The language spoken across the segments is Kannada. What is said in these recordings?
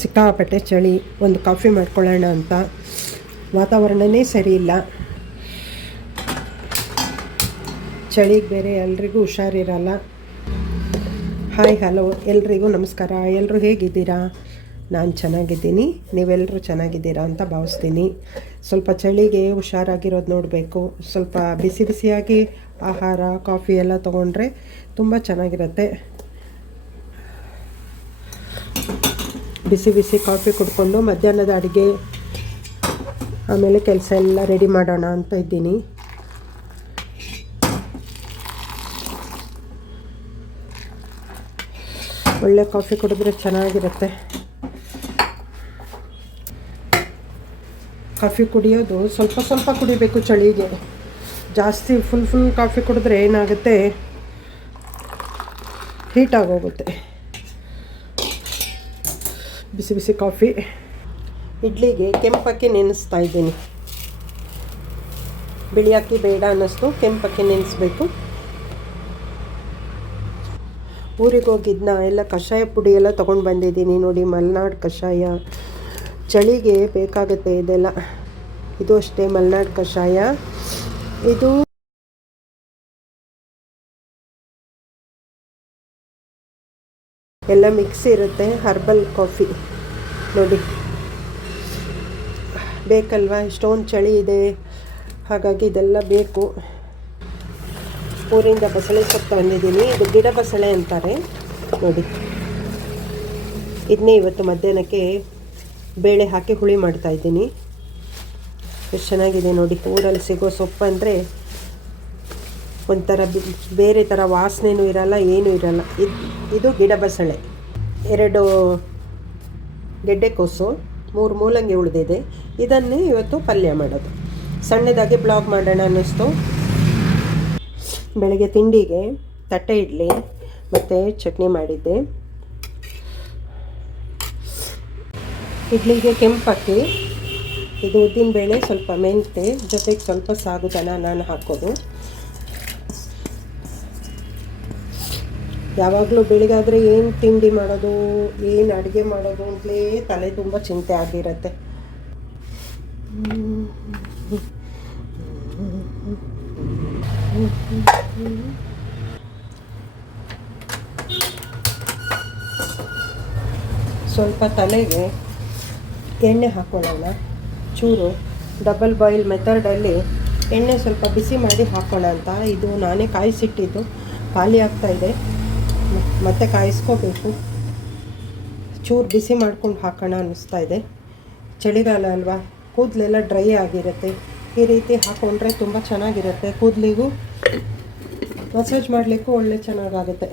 ಸಿಕ್ಕಾಪಟ್ಟೆ ಚಳಿ. ಒಂದು ಕಾಫಿ ಮಾಡ್ಕೊಳ್ಳೋಣ ಅಂತ. ವಾತಾವರಣನೇ ಸರಿ ಇಲ್ಲ. ಚಳಿಗೆ ಬೇರೆ ಎಲ್ರಿಗೂ ಹುಷಾರಿರಲ್ಲ. ಹಾಯ್ ಹಲೋ ಎಲ್ರಿಗೂ ನಮಸ್ಕಾರ. ಎಲ್ಲರೂ ಹೇಗಿದ್ದೀರಾ? ನಾನು ಚೆನ್ನಾಗಿದ್ದೀನಿ, ನೀವೆಲ್ಲರೂ ಚೆನ್ನಾಗಿದ್ದೀರಾ ಅಂತ ಭಾವಿಸ್ತೀನಿ. ಸ್ವಲ್ಪ ಚಳಿಗೆ ಹುಷಾರಾಗಿರೋದು ನೋಡಬೇಕು. ಸ್ವಲ್ಪ ಬಿಸಿ ಬಿಸಿಯಾಗಿ ಆಹಾರ ಕಾಫಿ ಎಲ್ಲ ತೊಗೊಂಡ್ರೆ ತುಂಬ ಚೆನ್ನಾಗಿರುತ್ತೆ. ಬಿಸಿ ಬಿಸಿ ಕಾಫಿ ಕುಡ್ಕೊಂಡು ಮಧ್ಯಾಹ್ನದ ಅಡುಗೆ ಆಮೇಲೆ ಕೆಲಸ ಎಲ್ಲ ರೆಡಿ ಮಾಡೋಣ ಅಂತ ಇದ್ದೀನಿ. ಒಳ್ಳೆ ಕಾಫಿ ಕುಡಿದ್ರೆ ಚೆನ್ನಾಗಿರುತ್ತೆ. ಕಾಫಿ ಕುಡಿಯೋದು ಸ್ವಲ್ಪ ಸ್ವಲ್ಪ ಕುಡಿಬೇಕು ಚಳಿಗೆ. ಜಾಸ್ತಿ ಫುಲ್ ಕಾಫಿ ಕುಡಿದ್ರೆ ಏನಾಗುತ್ತೆ, ಹೀಟ್ ಆಗೋಗುತ್ತೆ. ಬಿಸಿ ಬಿಸಿ ಕಾಫಿ. ಇಡ್ಲಿಗೆ ಕೆಂಪಕ್ಕಿ ನೆನೆಸ್ತಾ ಇದ್ದೀನಿ. ಬಿಳಿ ಅಕ್ಕಿ ಬೇಡ ಅನ್ನಿಸ್ತು, ಕೆಂಪಕ್ಕಿ ನೆನೆಸ್ಬೇಕು. ಊರಿಗೆ ಹೋಗಿದ್ನ ಎಲ್ಲ ಕಷಾಯ ಪುಡಿ ಎಲ್ಲ ತೊಗೊಂಡು ಬಂದಿದ್ದೀನಿ ನೋಡಿ. ಮಲೆನಾಡು ಕಷಾಯ ಚಳಿಗೆ ಬೇಕಾಗುತ್ತೆ ಇದೆಲ್ಲ. ಇದು ಅಷ್ಟೇ ಮಲೆನಾಡು ಕಷಾಯ. ಇದು ಎಲ್ಲ ಮಿಕ್ಸ್ ಇರುತ್ತೆ. ಹರ್ಬಲ್ ಕಾಫಿ ನೋಡಿ, ಬೇಕಲ್ವಾ? ಇಷ್ಟೊಂದು ಚಳಿ ಇದೆ, ಹಾಗಾಗಿ ಇದೆಲ್ಲ ಬೇಕು. ಊರಿಂದ ಬಸಳೆ ಸೊಪ್ಪು ತಂದಿದ್ದೀನಿ. ಇದು ಗಿಡ ಬಸಳೆ ಅಂತಾರೆ ನೋಡಿ. ಇದನ್ನೇ ಇವತ್ತು ಮಧ್ಯಾಹ್ನಕ್ಕೆ ಬೇಳೆ ಹಾಕಿ ಹುಳಿ ಮಾಡ್ತಾಯಿದ್ದೀನಿ. ಎಷ್ಟು ಚೆನ್ನಾಗಿದೆ ನೋಡಿ. ಊರಲ್ಲಿ ಸಿಗೋ ಸೊಪ್ಪು ಅಂದರೆ ಒಂಥರ ಬೇರೆ ಥರ ವಾಸನೆನೂ ಇರಲ್ಲ, ಏನೂ ಇರಲ್ಲ. ಇದು ಗಿಡ ಬಸಳೆ. 2 ಗೆಡ್ಡೆಕೋಸು, 3 ಮೂಲಂಗಿ ಉಳಿದಿದೆ. ಇದನ್ನೇ ಇವತ್ತು ಪಲ್ಯ ಮಾಡೋದು. ಸಣ್ಣದಾಗಿ ಬ್ಲಾಗ್ ಮಾಡೋಣ ಅನ್ನಿಸ್ತು. ಬೆಳಗ್ಗೆ ತಿಂಡಿಗೆ ತಟ್ಟೆ ಇಡ್ಲಿ ಮತ್ತು ಚಟ್ನಿ ಮಾಡಿದ್ದೆ. ಇಡ್ಲಿಗೆ ಕೆಂಪಕ್ಕಿ, ಇದು ಉದ್ದಿನಬೇಳೆ, ಸ್ವಲ್ಪ ಮೆಂತೆ, ಜೊತೆಗೆ ಸ್ವಲ್ಪ ಸಾಗುದನ ನಾನು ಹಾಕೋದು. ಯಾವಾಗಲೂ ಬೆಳಿಗಾದರೆ ಏನು ತಿಂಡಿ ಮಾಡೋದು, ಏನು ಅಡುಗೆ ಮಾಡೋದು ಅಂತಲೇ ತಲೆ ತುಂಬ ಚಿಂತೆ ಆಗಿರುತ್ತೆ. ಸ್ವಲ್ಪ ತಲೆಗೆ ಎಣ್ಣೆ ಹಾಕೊಳ್ಳೋಣ ಚೂರು. ಡಬಲ್ ಬಾಯ್ಲ್ ಮೆಥಡಲ್ಲಿ ಎಣ್ಣೆ ಸ್ವಲ್ಪ ಬಿಸಿ ಮಾಡಿ ಹಾಕೋಣ ಅಂತ. ಇದು ನಾನೇ ಕಾಯಿಸಿಟ್ಟಿದ್ದು, ಖಾಲಿ ಆಗ್ತಾಯಿದೆ, ಮತ್ತೆ ಕಾಯಿಸ್ಕೋಬೇಕು. ಚೂರು ಬಿಸಿ ಮಾಡ್ಕೊಂಡು ಹಾಕೋಣ ಅನ್ನಿಸ್ತಾ ಇದೆ. ಚಳಿಗಾಲ ಅಲ್ವಾ, ಕೂದಲೆಲ್ಲ ಡ್ರೈ ಆಗಿರುತ್ತೆ. ಈ ರೀತಿ ಹಾಕ್ಕೊಂಡ್ರೆ ತುಂಬ ಚೆನ್ನಾಗಿರುತ್ತೆ. ಕೂದಲಿಗೂ ಮಸಾಜ್ ಮಾಡಲಿಕ್ಕೂ ಒಳ್ಳೆ ಚೆನ್ನಾಗಾಗುತ್ತೆ.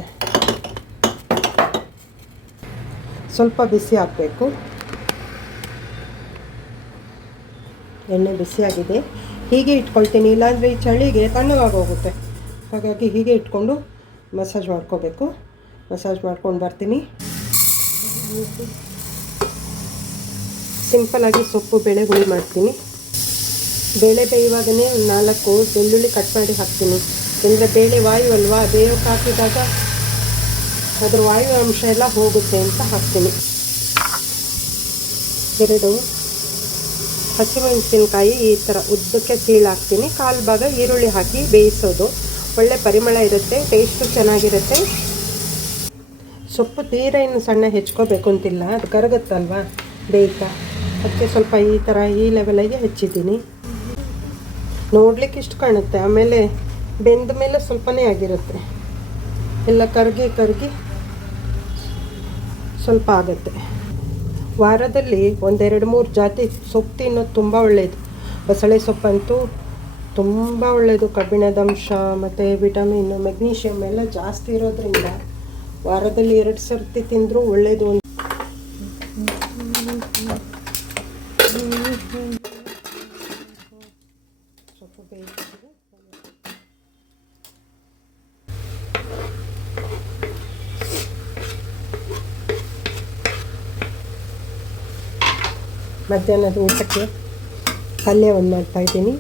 ಸ್ವಲ್ಪ ಬಿಸಿ ಹಾಕಬೇಕು. ಎಣ್ಣೆ ಬಿಸಿಯಾಗಿದೆ. ಹೀಗೆ ಇಟ್ಕೊಳ್ತೀನಿ, ಇಲ್ಲಾಂದರೆ ಈ ಚಳಿಗೆ ತಣ್ಣಗಾಗೋಗುತ್ತೆ. ಹಾಗಾಗಿ ಹೀಗೆ ಇಟ್ಕೊಂಡು ಮಸಾಜ್ ಮಾಡ್ಕೋಬೇಕು. ಮಸಾಜ್ ಮಾಡ್ಕೊಂಡು ಬರ್ತೀನಿ. ಸಿಂಪಲಾಗಿ ಸೊಪ್ಪು ಬೇಳೆ ಹುಳಿ ಮಾಡ್ತೀನಿ. ಬೇಳೆ ಬೇಯುವಾಗಲೇ ಒಂದು 4 ಬೆಳ್ಳುಳ್ಳಿ ಕಟ್ ಮಾಡಿ ಹಾಕ್ತೀನಿ. ಅಂದರೆ ಬೇಳೆ ವಾಯು ಅಲ್ವಾ, ಬೇಯೋಕ್ಕೆ ಹಾಕಿದಾಗ ಅದ್ರ ವಾಯು ಅಂಶ ಎಲ್ಲ ಹೋಗುತ್ತೆ ಅಂತ ಹಾಕ್ತೀನಿ. 2 ಹಸಿಮೆಣಸಿನ್ಕಾಯಿ ಈ ಥರ ಉದ್ದಕ್ಕೆ ಸೀಳಾಕ್ತೀನಿ. 1/4 ಭಾಗ ಈರುಳ್ಳಿ ಹಾಕಿ ಬೇಯಿಸೋದು. ಒಳ್ಳೆ ಪರಿಮಳ ಇರುತ್ತೆ, ಟೇಸ್ಟು ಚೆನ್ನಾಗಿರುತ್ತೆ. ಸೊಪ್ಪು ತೀರಾ ಇನ್ನು ಸಣ್ಣ ಹೆಚ್ಕೋಬೇಕು ಅಂತಿಲ್ಲ, ಅದು ಕರಗುತ್ತಲ್ವ ಬೇಯ್ತಾ. ಅದಕ್ಕೆ ಸ್ವಲ್ಪ ಈ ಥರ ಈ ಲೆವೆಲಾಗಿ ಹೆಚ್ಚಿದ್ದೀನಿ. ನೋಡಲಿಕ್ಕೆ ಇಷ್ಟು ಕಾಣುತ್ತೆ, ಆಮೇಲೆ ಬೆಂದ ಮೇಲೆ ಸ್ವಲ್ಪನೇ ಆಗಿರುತ್ತೆ. ಎಲ್ಲ ಕರಗಿ ಸ್ವಲ್ಪ ಆಗುತ್ತೆ. ವಾರದಲ್ಲಿ 1-2-3 ಜಾತಿ ಸೊಪ್ಪು ತಿನ್ನೋದು ತುಂಬ ಒಳ್ಳೆಯದು. ಬಸಳೆ ಸೊಪ್ಪಂತೂ ತುಂಬ ಒಳ್ಳೆಯದು. ಕಬ್ಬಿಣದ ಅಂಶ ಮತ್ತು ವಿಟಮಿನ್, ಮೆಗ್ನೀಷಿಯಮ್ ಎಲ್ಲ ಜಾಸ್ತಿ ಇರೋದ್ರಿಂದ ವಾರದಲ್ಲಿ 2 ಸರ್ತಿ ತಿಂದರೂ ಒಳ್ಳೆಯದು. ಸೊಪ್ಪು ಬೇಯಿಸಿದ್ರೆ ಮಧ್ಯಾಹ್ನದ ಊಟಕ್ಕೆ ಪಲ್ಯ ಒಂದು ಮಾಡ್ತಾಯಿದ್ದೀನಿ.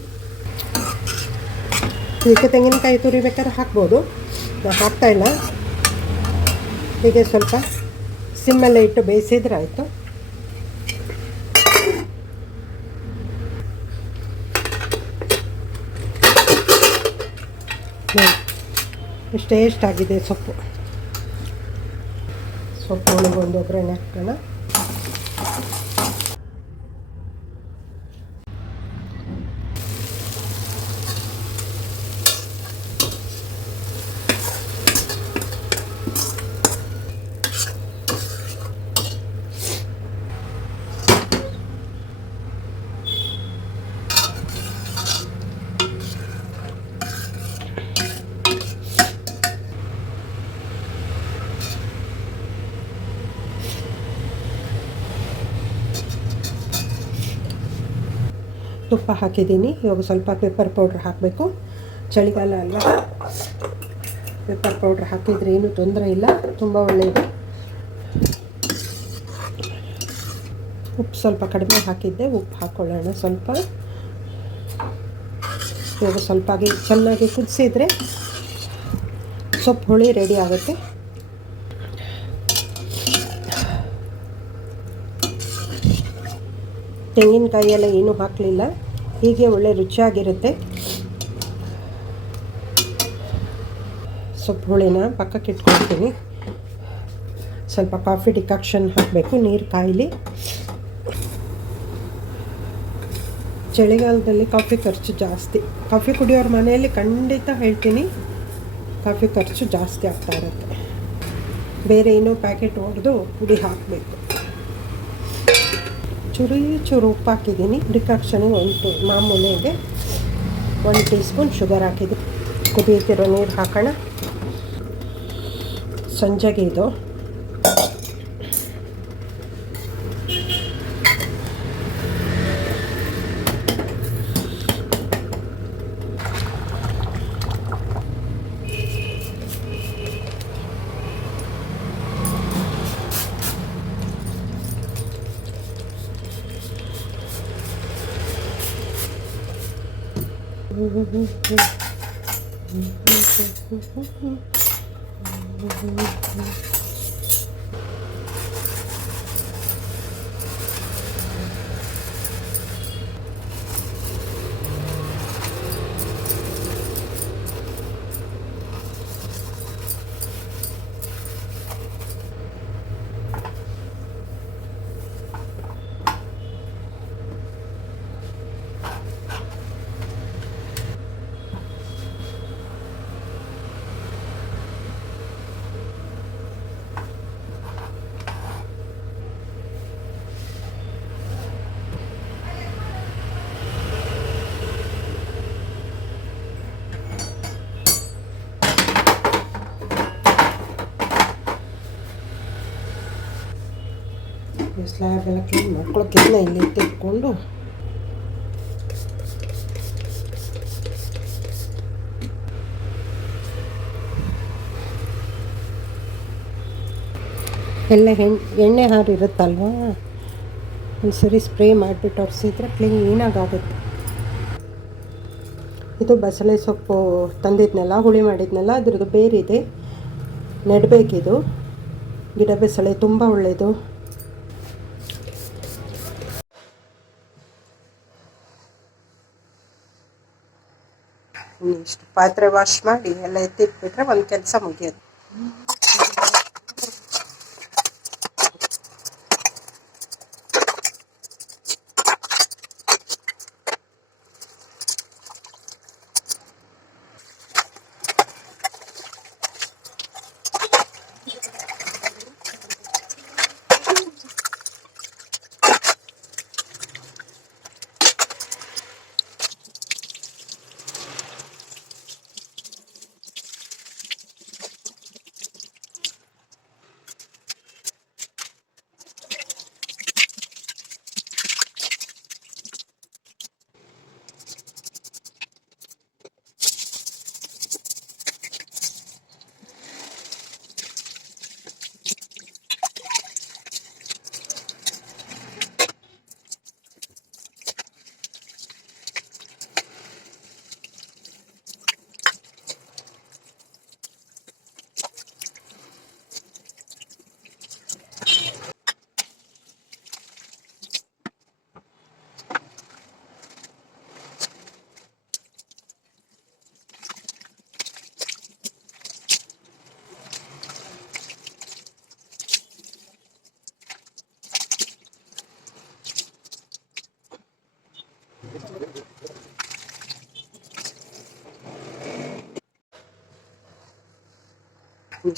ಇದಕ್ಕೆ ತೆಂಗಿನಕಾಯಿ ತುರಿಬೇಕಾದ್ರೆ ಹಾಕ್ಬೋದು, ನಾನು ಹಾಕ್ತಾಯಿಲ್ಲ. ಹೀಗೆ ಸ್ವಲ್ಪ ಸಿಮ್ಮಲ್ಲೇ ಇಟ್ಟು ಬೇಯಿಸಿದ್ರೆ ಆಯಿತು. ಎಷ್ಟು ಟೇಸ್ಟಾಗಿದೆ ಸೊಪ್ಪು. ಸೊಪ್ಪುಗಳಿಗೆ ಒಂದು ಒಗ್ಗರಣೆ ಹಾಕೋಣ. ತುಪ್ಪ ಹಾಕಿದ್ದೀನಿ. ಇವಾಗ ಸ್ವಲ್ಪ ಪೆಪ್ಪರ್ ಪೌಡ್ರ್ ಹಾಕಬೇಕು. ಚಳಿಗಾಲ ಅಲ್ವಾ, ಪೆಪ್ಪರ್ ಪೌಡ್ರ್ ಹಾಕಿದರೆ ಏನೂ ತೊಂದರೆ ಇಲ್ಲ, ತುಂಬ ಒಳ್ಳೆಯದು. ಉಪ್ಪು ಸ್ವಲ್ಪ ಕಡಿಮೆ ಹಾಕಿದ್ದೆ, ಉಪ್ಪು ಹಾಕ್ಕೊಳ್ಳೋಣ ಸ್ವಲ್ಪ. ಇವಾಗ ಸ್ವಲ್ಪ ಚೆನ್ನಾಗಿ ಕುದಿಸಿದ್ರೆ ಸೊಪ್ಪು ಹುಳಿ ರೆಡಿ ಆಗುತ್ತೆ. ತೆಂಗಿನಕಾಯಿ ಎಲ್ಲ ಏನೂ ಹಾಕಲಿಲ್ಲ, ಹೀಗೆ ಒಳ್ಳೆ ರುಚಿಯಾಗಿರುತ್ತೆ. ಸೊಪ್ಪು ಹುಳಿನ ಪಕ್ಕಕ್ಕೆ ಇಟ್ಕೊಳ್ತೀನಿ. ಸ್ವಲ್ಪ ಕಾಫಿ ಡಿಕಾಕ್ಷನ್ ಹಾಕಬೇಕು, ನೀರು ಕಾಯಿಲಿ. ಚಳಿಗಾಲದಲ್ಲಿ ಕಾಫಿ ಖರ್ಚು ಜಾಸ್ತಿ. ಕಾಫಿ ಕುಡಿಯೋರ ಮನೆಯಲ್ಲಿ ಖಂಡಿತ ಹೇಳ್ತೀನಿ, ಕಾಫಿ ಖರ್ಚು ಜಾಸ್ತಿ ಆಗ್ತಾ ಇರುತ್ತೆ. ಬೇರೆ ಏನೋ ಪ್ಯಾಕೆಟ್ ಹೊಡೆದು ಪುಡಿ ಹಾಕಬೇಕು. ಚೂರು ಉಪ್ಪು ಹಾಕಿದ್ದೀನಿ. ಡಿಕಾಕ್ಷನಿಗೆ ಮಾಮೂಲಿಗೆ 1 ಟೀ ಸ್ಪೂನ್ ಶುಗರ್ ಹಾಕಿದ್ದೀನಿ. ಕುದಿಯುತ್ತಿರೋ ನೀರು ಹಾಕೋಣ. ಸಂಜೆಗೆ ಇದು ಸ್ಲ್ಯಾಬ್ ಎಲ್ಲ ಕ್ಲೀನ್ ಮಾಡ್ಕೊಳ್ಳೋಕ್ಕಿಂತ ಇಲ್ಲಿ ತೆಗೆದುಕೊಂಡು ಎಲ್ಲ ಎಣ್ಣೆ ಹಾರಿರುತ್ತಲ್ವ, ಒಂದು ಸರಿ ಸ್ಪ್ರೇ ಮಾಡಿಬಿಟ್ಟು ಒರೆಸಿದ್ರೆ ಕ್ಲೀನಾಗುತ್ತೆ. ಇದು ಬಸಳೆ ಸೊಪ್ಪು ತಂದಿದ್ನಲ್ಲ, ಹುಳಿ ಮಾಡಿದ್ನಲ್ಲ, ಅದ್ರದ್ದು ಬೇರಿದೆ, ನೆಡಬೇಕಿದು. ಗಿಡ ಬಸಳೆ ತುಂಬ ಒಳ್ಳೆಯದು. ಇಷ್ಟು ಪಾತ್ರೆ ವಾಶ್ ಮಾಡಿ ಎಲ್ಲ ಎತ್ತಿಟ್ಬಿಟ್ರೆ ಒಂದು ಕೆಲಸ ಮುಗಿಯೋದು.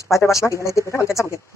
ಪಾತ್ರೆ ವಾಶ್ ಮಾಡಿ ಎಲ್ಲ ಎದ್ದಿಟ್ಬಿಟ್ರೆ ಒಂದು ಕೆಲಸ ಮುಗಿಯುತ್ತೆ.